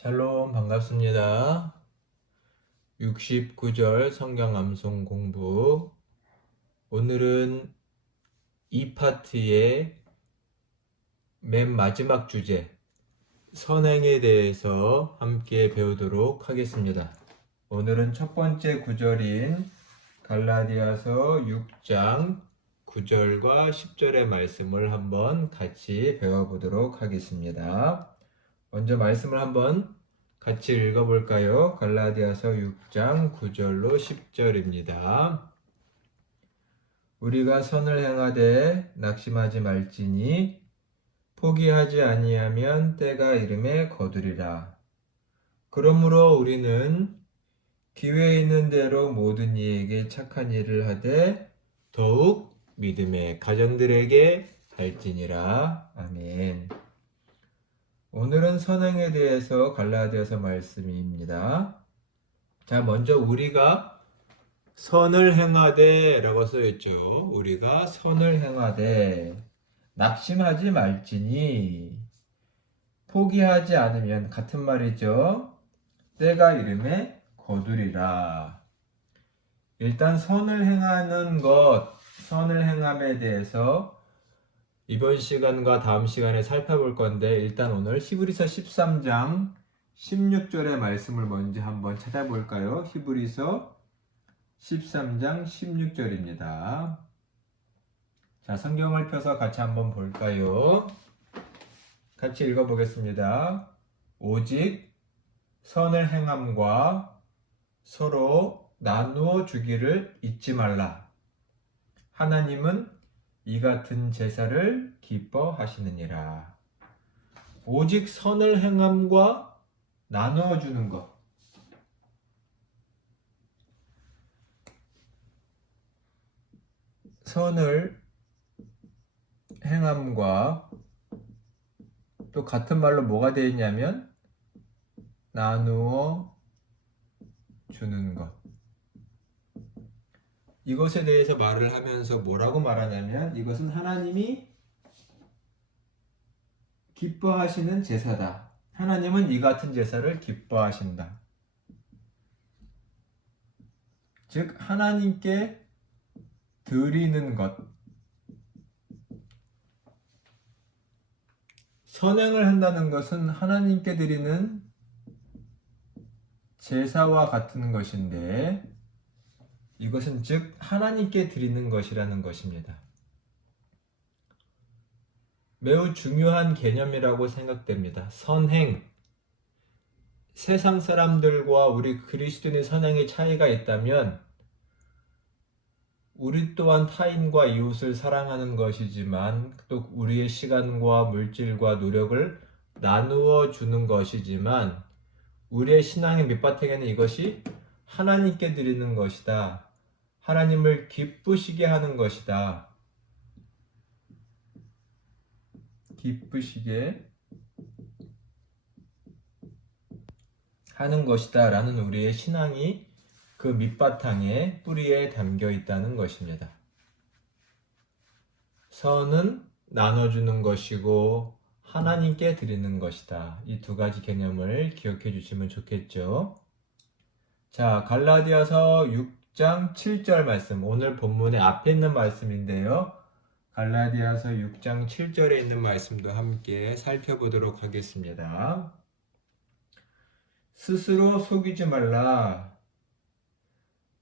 샬롬 반갑습니다. 69절 성경 암송 공부. 오늘은 이 파트의 맨 마지막 주제 선행에 대해서 함께 배우도록 하겠습니다. 오늘은 첫 번째 구절인 갈라디아서 6장 9절과 10절의 말씀을 한번 같이 배워보도록 하겠습니다. 먼저 말씀을 한번 같이 읽어볼까요? 갈라디아서 6장 9절로 10절입니다. 우리가 선을 행하되 낙심하지 말지니 포기하지 아니하면 때가 이름에 거두리라. 그러므로 우리는 기회 있는 대로 모든 이에게 착한 일을 하되 더욱 믿음의 가정들에게 할지니라. 아멘. 오늘은 선행에 대해서 갈라디아서 말씀입니다. 자, 먼저 우리가 선을 행하되 라고 써있죠. 우리가 선을 행하되 낙심하지 말지니 포기하지 않으면 같은 말이죠. 때가 이름에 거두리라. 일단 선을 행하는 것, 선을 행함에 대해서 이번 시간과 다음 시간에 살펴볼 건데, 일단 오늘 히브리서 13장 16절의 말씀을 먼저 한번 찾아볼까요? 히브리서 13장 16절입니다. 자, 성경을 펴서 같이 한번 볼까요? 같이 읽어보겠습니다. 오직 선을 행함과 서로 나누어 주기를 잊지 말라. 하나님은 이 같은 제사를 기뻐하시느니라. 오직 선을 행함과 나누어 주는 것. 선을 행함과 또 같은 말로 뭐가 되어 있냐면 나누어 주는 것. 이것에 대해서 말을 하면서 뭐라고 말하냐면 이것은 하나님이 기뻐하시는 제사다. 하나님은 이 같은 제사를 기뻐하신다. 즉 하나님께 드리는 것. 선행을 한다는 것은 하나님께 드리는 제사와 같은 것인데 이것은 즉 하나님께 드리는 것이라는 것입니다. 매우 중요한 개념이라고 생각됩니다. 선행. 세상 사람들과 우리 그리스도인의 선행의 차이가 있다면 우리 또한 타인과 이웃을 사랑하는 것이지만 또 우리의 시간과 물질과 노력을 나누어 주는 것이지만 우리의 신앙의 밑바탕에는 이것이 하나님께 드리는 것이다. 하나님을 기쁘시게 하는 것이다. 기쁘시게 하는 것이다 라는 우리의 신앙이 그 밑바탕에 뿌리에 담겨 있다는 것입니다. 선은 나눠주는 것이고 하나님께 드리는 것이다. 이 두 가지 개념을 기억해 주시면 좋겠죠. 자, 갈라디아서 6장 7절 말씀, 오늘 본문의 앞에 있는 말씀인데요. 갈라디아서 6장 7절에 있는 말씀도 함께 살펴보도록 하겠습니다. 스스로 속이지 말라.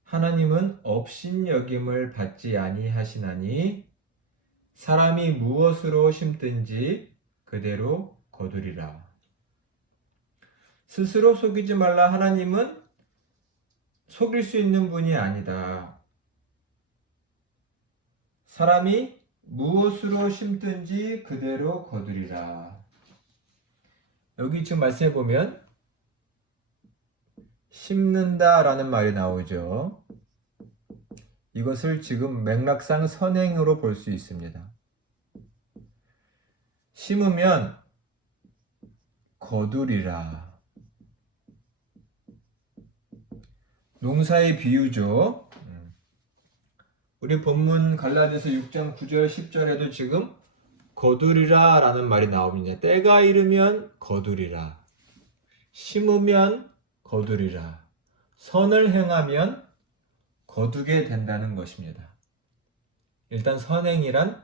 하나님은 업신여김을 받지 아니하시나니 사람이 무엇으로 심든지 그대로 거두리라. 스스로 속이지 말라. 하나님은 속일 수 있는 분이 아니다. 사람이 무엇으로 심든지 그대로 거두리라. 여기 지금 말씀해 보면 심는다라는 말이 나오죠. 이것을 지금 맥락상 선행으로 볼 수 있습니다. 심으면 거두리라. 농사의 비유죠. 우리 본문 갈라디아서 6장 9절 10절에도 지금 거두리라 라는 말이 나옵니다. 때가 이르면 거두리라. 심으면 거두리라. 선을 행하면 거두게 된다는 것입니다. 일단 선행이란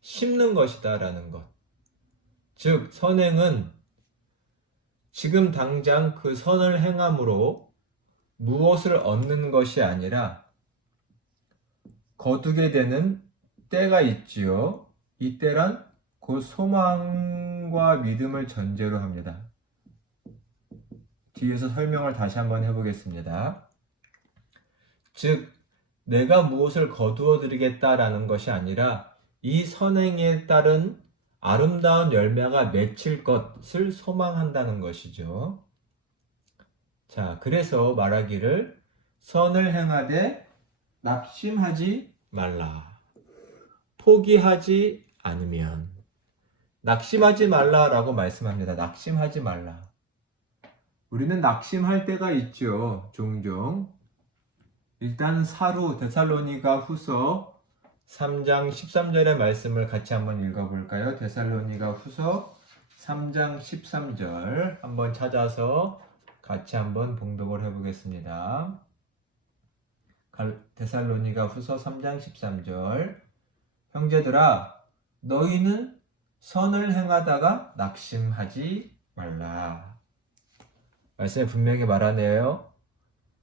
심는 것이다 라는 것. 즉 선행은 지금 당장 그 선을 행함으로 무엇을 얻는 것이 아니라 거두게 되는 때가 있지요. 이 때란 곧 소망과 믿음을 전제로 합니다. 뒤에서 설명을 다시 한번 해보겠습니다. 즉 내가 무엇을 거두어 드리겠다라는 것이 아니라 이 선행에 따른 아름다운 열매가 맺힐 것을 소망한다는 것이죠. 자, 그래서 말하기를 선을 행하되 낙심하지 말라. 포기하지 않으면. 낙심하지 말라라고 말씀합니다. 낙심하지 말라. 우리는 낙심할 때가 있죠. 종종. 일단 사루 데살로니가 후서 3장 13절의 말씀을 같이 한번 읽어볼까요? 데살로니가 후서 3장 13절 한번 찾아서 같이 한번 봉독을 해보겠습니다. 데살로니가 후서 3장 13절 형제들아 너희는 선을 행하다가 낙심하지 말라. 말씀에 분명히 말하네요.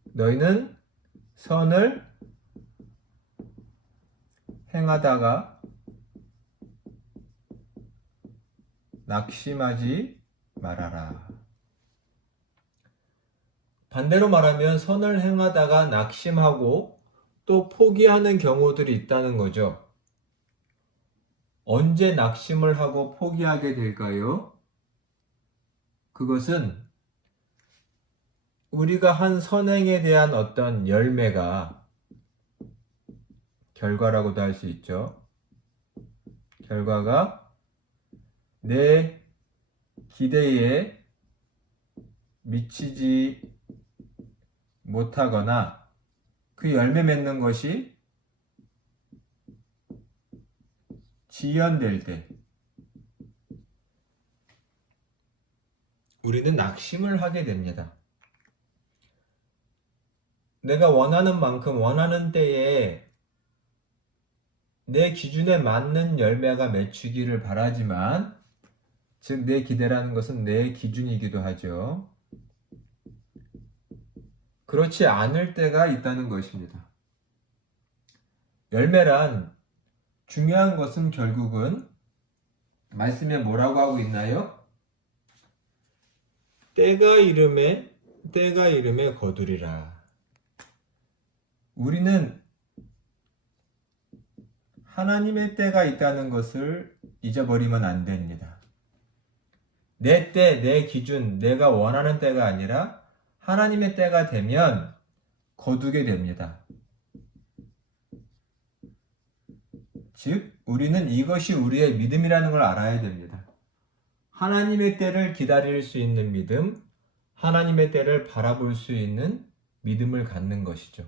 너희는 선을 행하다가 낙심하지 말아라. 반대로 말하면 선을 행하다가 낙심하고 또 포기하는 경우들이 있다는 거죠. 언제 낙심을 하고 포기하게 될까요? 그것은 우리가 한 선행에 대한 어떤 열매가 결과라고도 할 수 있죠. 결과가 내 기대에 미치지 못하거나 그 열매 맺는 것이 지연될 때 우리는 낙심을 하게 됩니다. 내가 원하는 만큼 원하는 때에 내 기준에 맞는 열매가 맺히기를 바라지만 즉 내 기대라는 것은 내 기준이기도 하죠. 그렇지 않을 때가 있다는 것입니다. 열매란 중요한 것은 결국은 말씀에 뭐라고 하고 있나요? 때가 이름에 거두리라. 우리는 하나님의 때가 있다는 것을 잊어버리면 안 됩니다. 내 때, 내 기준, 내가 원하는 때가 아니라 하나님의 때가 되면 거두게 됩니다. 즉, 우리는 이것이 우리의 믿음이라는 걸 알아야 됩니다. 하나님의 때를 기다릴 수 있는 믿음, 하나님의 때를 바라볼 수 있는 믿음을 갖는 것이죠.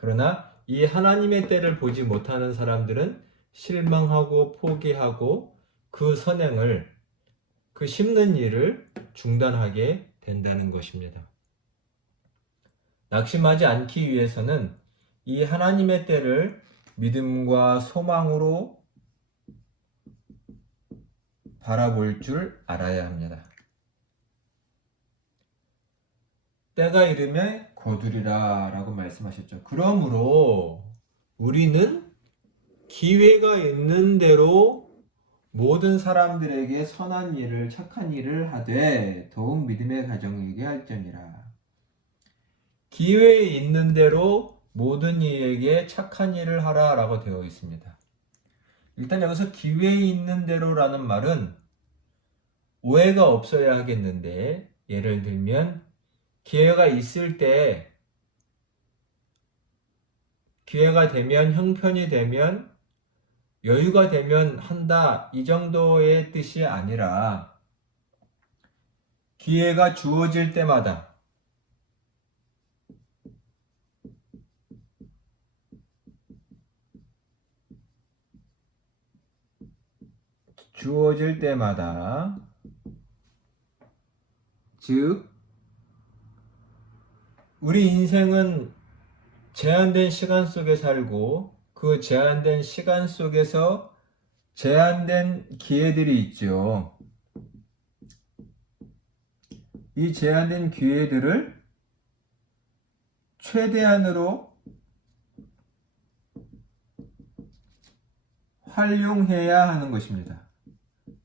그러나 이 하나님의 때를 보지 못하는 사람들은 실망하고 포기하고 그 선행을, 그 심는 일을 중단하게 된다는 것입니다. 낙심하지 않기 위해서는 이 하나님의 때를 믿음과 소망으로 바라볼 줄 알아야 합니다. 때가 이르면 거두리라 라고 말씀하셨죠. 그러므로 우리는 기회가 있는 대로 모든 사람들에게 선한 일을, 착한 일을 하되 더욱 믿음의 가정에게 할지니라. 기회 있는 대로 모든 이에게 착한 일을 하라 라고 되어 있습니다. 일단 여기서 기회 있는 대로라는 말은 오해가 없어야 하겠는데, 예를 들면 기회가 있을 때, 기회가 되면, 형편이 되면, 여유가 되면 한다, 이 정도의 뜻이 아니라 기회가 주어질 때마다 즉 우리 인생은 제한된 시간 속에 살고 그 제한된 시간 속에서 제한된 기회들이 있죠. 이 제한된 기회들을 최대한으로 활용해야 하는 것입니다.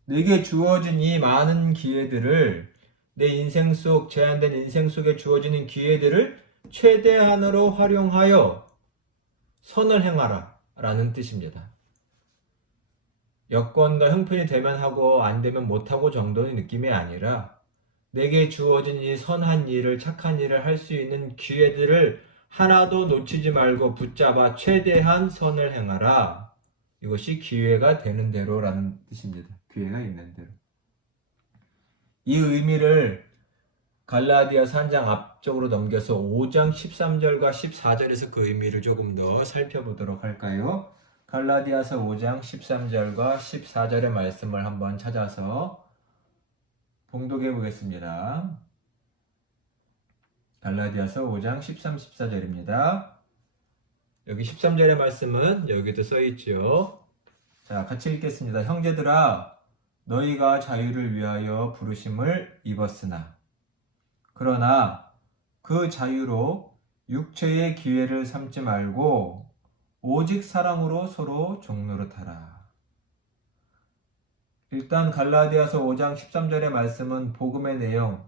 내게 주어진 이 많은 기회들을 내 인생 속, 제한된 인생 속에 주어지는 기회들을 최대한으로 활용하여 선을 행하라 라는 뜻입니다. 여건과 형편이 되면 하고 안 되면 못하고 정도의 느낌이 아니라 내게 주어진 이 선한 일을, 착한 일을 할 수 있는 기회들을 하나도 놓치지 말고 붙잡아 최대한 선을 행하라. 이것이 기회가 되는 대로라는 뜻입니다. 기회가 있는 대로. 이 의미를 갈라디아서 한 장 앞쪽으로 넘겨서 5장 13절과 14절에서 그 의미를 조금 더 살펴보도록 할까요? 갈라디아서 5장 13절과 14절의 말씀을 한번 찾아서 봉독해 보겠습니다. 갈라디아서 5장 13, 14절입니다. 여기 13절의 말씀은 여기도 써있죠. 자, 같이 읽겠습니다. 형제들아, 너희가 자유를 위하여 부르심을 입었으나 그러나 그 자유로 육체의 기회를 삼지 말고 오직 사랑으로 서로 종노릇하라. 일단 갈라디아서 5장 13절의 말씀은 복음의 내용,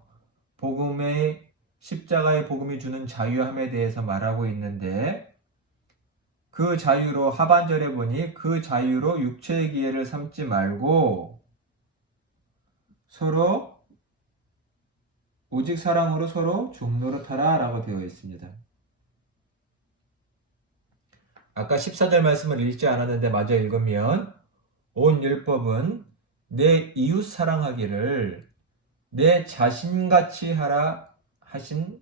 복음의 십자가의 복음이 주는 자유함에 대해서 말하고 있는데 그 자유로 하반절에 보니 그 자유로 육체의 기회를 삼지 말고 서로 오직 사랑으로 서로 종노릇하라 라고 되어 있습니다. 아까 14절 말씀을 읽지 않았는데 마저 읽으면 온 율법은 내 이웃 사랑하기를 내 자신같이 하라 하신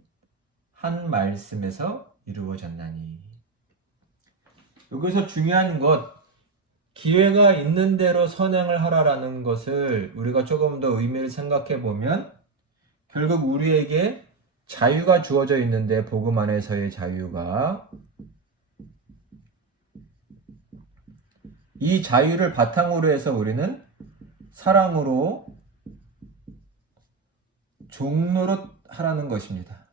한 말씀에서 이루어졌나니. 여기서 중요한 것, 기회가 있는 대로 선행을 하라라는 것을 우리가 조금 더 의미를 생각해 보면 결국 우리에게 자유가 주어져 있는데 복음 안에서의 자유가 이 자유를 바탕으로 해서 우리는 사랑으로 종노릇 하라는 것입니다.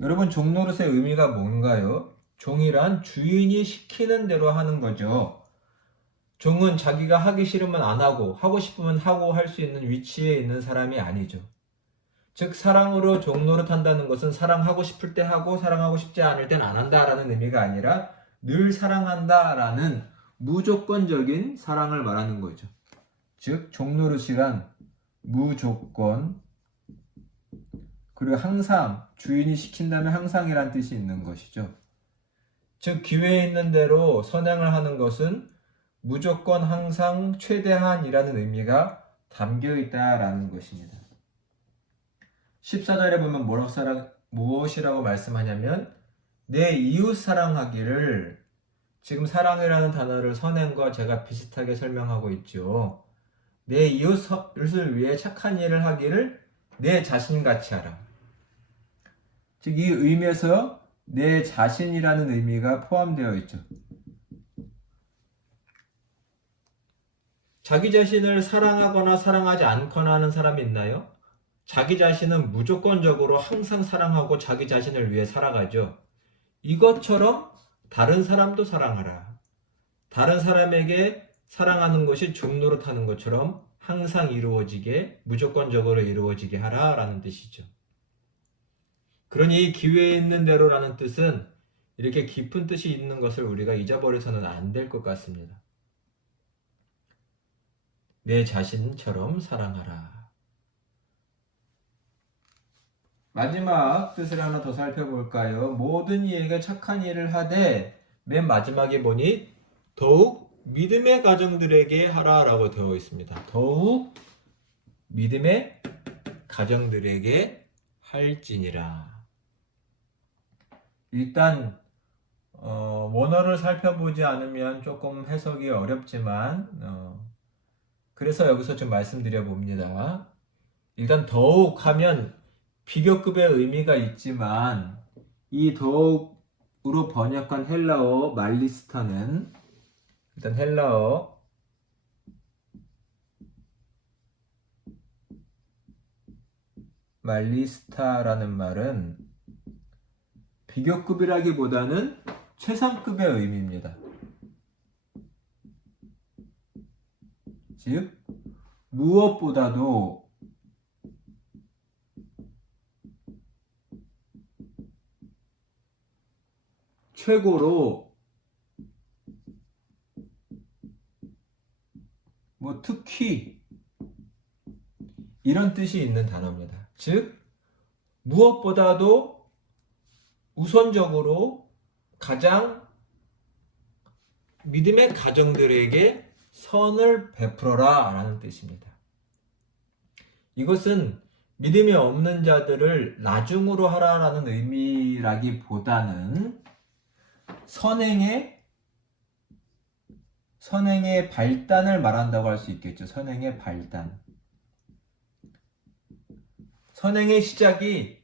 여러분, 종노릇의 의미가 뭔가요? 종이란 주인이 시키는 대로 하는 거죠. 종은 자기가 하기 싫으면 안 하고 하고 싶으면 하고 할 수 있는 위치에 있는 사람이 아니죠. 즉 사랑으로 종노릇 한다는 것은 사랑하고 싶을 때 하고 사랑하고 싶지 않을 땐 안 한다라는 의미가 아니라 늘 사랑한다라는 무조건적인 사랑을 말하는 거죠. 즉 종노릇이란 무조건 그리고 항상 주인이 시킨다면 항상이란 뜻이 있는 것이죠. 즉 기회에 있는 대로 선행을 하는 것은 무조건 항상 최대한이라는 의미가 담겨 있다라는 것입니다. 14절에 보면 무엇이라고 말씀하냐면 내 이웃 사랑하기를, 지금 사랑이라는 단어를 선행과 제가 비슷하게 설명하고 있죠. 내 이웃을 위해 착한 일을 하기를 내 자신같이 하라. 즉 이 의미에서 내 자신이라는 의미가 포함되어 있죠. 자기 자신을 사랑하거나 사랑하지 않거나 하는 사람이 있나요? 자기 자신은 무조건적으로 항상 사랑하고 자기 자신을 위해 살아가죠. 이것처럼 다른 사람도 사랑하라. 다른 사람에게 사랑하는 것이 종노릇하는 것처럼 항상 이루어지게, 무조건적으로 이루어지게 하라라는 뜻이죠. 그러니 이 기회에 있는 대로라는 뜻은 이렇게 깊은 뜻이 있는 것을 우리가 잊어버려서는 안 될 것 같습니다. 내 자신처럼 사랑하라. 마지막 뜻을 하나 더 살펴볼까요? 모든 이에게 착한 일을 하되, 맨 마지막에 보니 더욱 믿음의 가정들에게 하라라고 되어 있습니다. 더욱 믿음의 가정들에게 할지니라. 일단 원어를 살펴보지 않으면 조금 해석이 어렵지만 그래서 여기서 좀 말씀드려 봅니다. 일단 더욱 하면 비교급의 의미가 있지만 이 더욱으로 번역한 헬라어 말리스타는 일단 헬라어 말리스타라는 말은 비교급이라기보다는 최상급의 의미입니다. 즉 무엇보다도 최고로 특히 이런 뜻이 있는 단어입니다. 즉 무엇보다도 우선적으로 가장 믿음의 가정들에게 선을 베풀어라 라는 뜻입니다. 이것은 믿음이 없는 자들을 나중으로 하라라는 의미라기보다는 선행의 발단을 말한다고 할 수 있겠죠. 선행의 발단. 선행의 시작이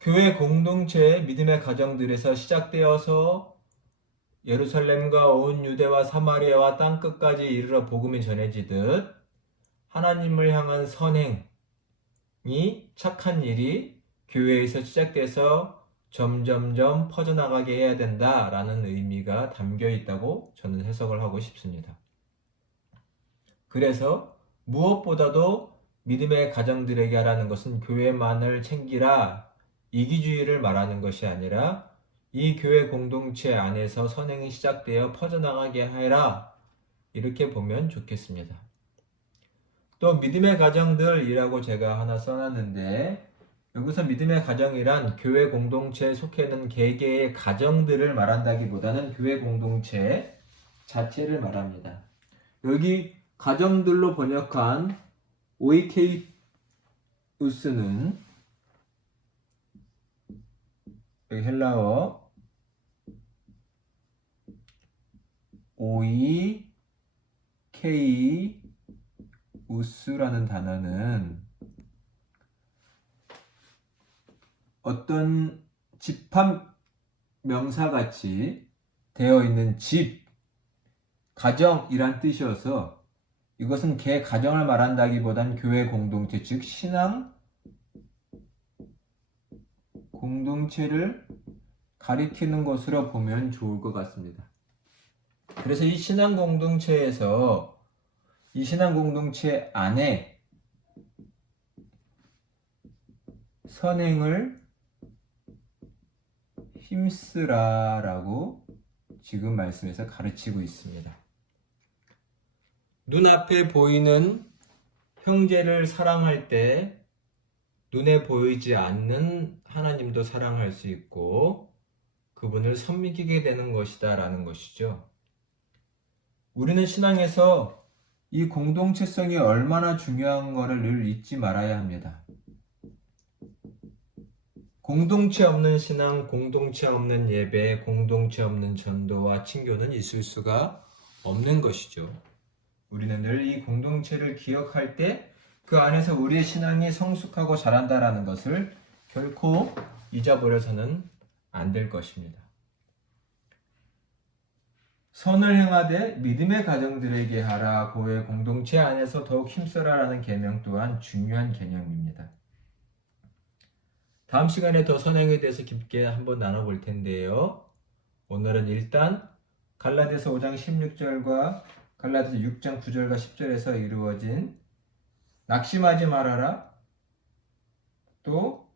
교회 공동체의 믿음의 가정들에서 시작되어서 예루살렘과 온 유대와 사마리아와 땅끝까지 이르러 복음이 전해지듯 하나님을 향한 선행이 착한 일이 교회에서 시작돼서 점점점 퍼져나가게 해야 된다라는 의미가 담겨 있다고 저는 해석을 하고 싶습니다. 그래서 무엇보다도 믿음의 가정들에게 하라는 것은 교회만을 챙기라, 이기주의를 말하는 것이 아니라 이 교회 공동체 안에서 선행이 시작되어 퍼져나가게 하라, 이렇게 보면 좋겠습니다. 또 믿음의 가정들이라고 제가 하나 써놨는데 여기서 믿음의 가정이란 교회 공동체에 속해 있는 개개의 가정들을 말한다기보다는 교회 공동체 자체를 말합니다. 여기 가정들로 번역한 오이케이우스는 여기 헬라어 오이케이우스라는 단어는 어떤 집합 명사같이 되어 있는 집, 가정이란 뜻이어서 이것은 개 가정을 말한다기보단 교회 공동체, 즉 신앙 공동체를 가리키는 것으로 보면 좋을 것 같습니다. 그래서 이 신앙 공동체에서 이 신앙 공동체 안에 선행을 힘쓰라라고 지금 말씀에서 가르치고 있습니다. 눈앞에 보이는 형제를 사랑할 때 눈에 보이지 않는 하나님도 사랑할 수 있고 그분을 섬기게 되는 것이다 라는 것이죠. 우리는 신앙에서 이 공동체성이 얼마나 중요한 것을 늘 잊지 말아야 합니다. 공동체 없는 신앙, 공동체 없는 예배, 공동체 없는 전도와 친교는 있을 수가 없는 것이죠. 우리는 늘 이 공동체를 기억할 때 그 안에서 우리의 신앙이 성숙하고 자란다라는 것을 결코 잊어버려서는 안 될 것입니다. 선을 행하되 믿음의 가정들에게 하라, 교회 공동체 안에서 더욱 힘써라라는 계명 또한 중요한 개념입니다. 다음 시간에 더 선행에 대해서 깊게 한번 나눠볼 텐데요. 오늘은 일단 갈라디아서 5장 16절과 갈라디아서 6장 9절과 10절에서 이루어진 낙심하지 말아라, 또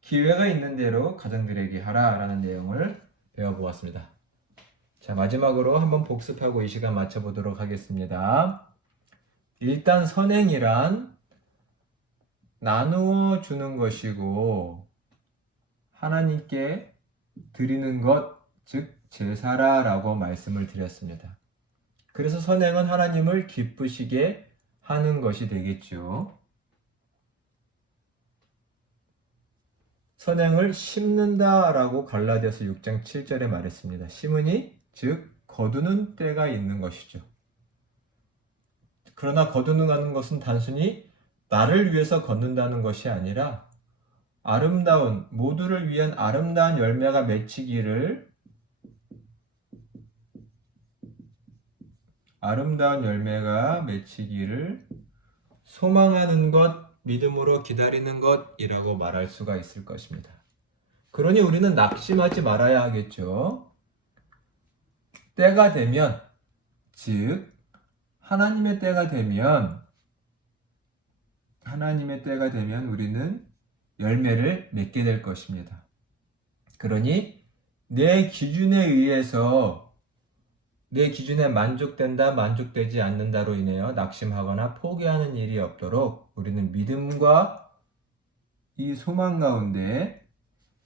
기회가 있는 대로 가정들에게 하라 라는 내용을 배워보았습니다. 자, 마지막으로 한번 복습하고 이 시간 마쳐보도록 하겠습니다. 일단 선행이란 나누어 주는 것이고 하나님께 드리는 것, 즉 제사라라고 말씀을 드렸습니다. 그래서 선행은 하나님을 기쁘시게 하는 것이 되겠죠. 선행을 심는다라고 갈라디아서 6장 7절에 말했습니다. 심으니 즉 거두는 때가 있는 것이죠. 그러나 거두는 것은 단순히 나를 위해서 걷는다는 것이 아니라 모두를 위한 아름다운 열매가 맺히기를 소망하는 것, 믿음으로 기다리는 것이라고 말할 수가 있을 것입니다. 그러니 우리는 낙심하지 말아야 하겠죠. 때가 되면, 즉 하나님의 때가 되면 우리는 열매를 맺게 될 것입니다. 그러니 내 기준에 만족된다, 만족되지 않는다로 인하여 낙심하거나 포기하는 일이 없도록 우리는 믿음과 이 소망 가운데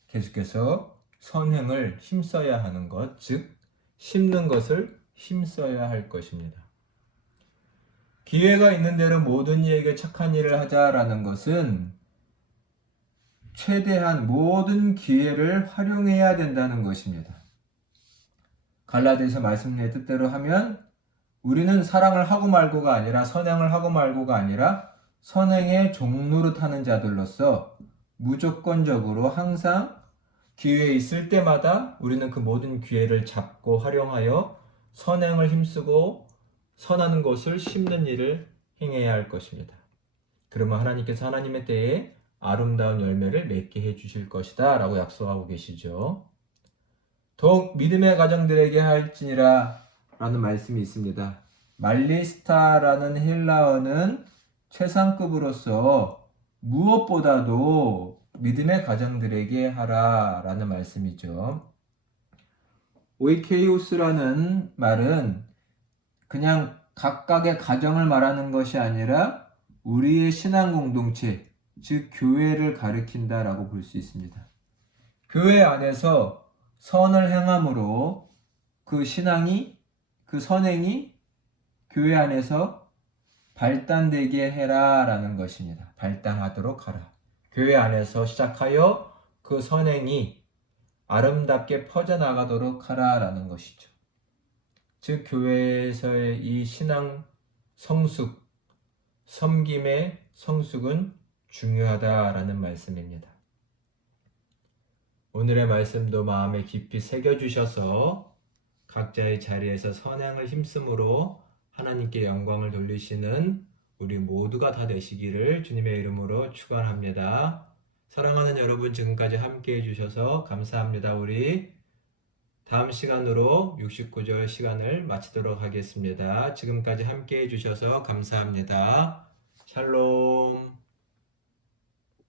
계속해서 선행을 힘써야 하는 것, 즉 심는 것을 힘써야 할 것입니다. 기회가 있는 대로 모든 이에게 착한 일을 하자라는 것은 최대한 모든 기회를 활용해야 된다는 것입니다. 갈라디아서 말씀의 뜻대로 하면 우리는 사랑을 하고 말고가 아니라 선행을 하고 말고가 아니라 선행의 종노릇하는 자들로서 무조건적으로 항상 기회 있을 때마다 우리는 그 모든 기회를 잡고 활용하여 선행을 힘쓰고 선하는 것을 심는 일을 행해야 할 것입니다. 그러면 하나님께서 하나님의 때에 아름다운 열매를 맺게 해주실 것이다 라고 약속하고 계시죠. 더욱 믿음의 가정들에게 할지니라 라는 말씀이 있습니다. 말리스타라는 헬라어는 최상급으로서 무엇보다도 믿음의 가정들에게 하라 라는 말씀이죠. 오이케이오스라는 말은 그냥 각각의 가정을 말하는 것이 아니라 우리의 신앙 공동체, 즉 교회를 가리킨다라고 볼 수 있습니다. 교회 안에서 선을 행함으로 그 선행이 교회 안에서 발단되게 해라라는 것입니다. 발단하도록 하라. 교회 안에서 시작하여 그 선행이 아름답게 퍼져나가도록 하라라는 것이죠. 즉 교회에서의 이 신앙 성숙, 섬김의 성숙은 중요하다라는 말씀입니다. 오늘의 말씀도 마음에 깊이 새겨주셔서 각자의 자리에서 선행을 힘쓰므로 하나님께 영광을 돌리시는 우리 모두가 다 되시기를 주님의 이름으로 축원합니다. 사랑하는 여러분, 지금까지 함께 해주셔서 감사합니다. 우리 다음 시간으로 69절 시간을 마치도록 하겠습니다. 지금까지 함께 해주셔서 감사합니다. 샬롬.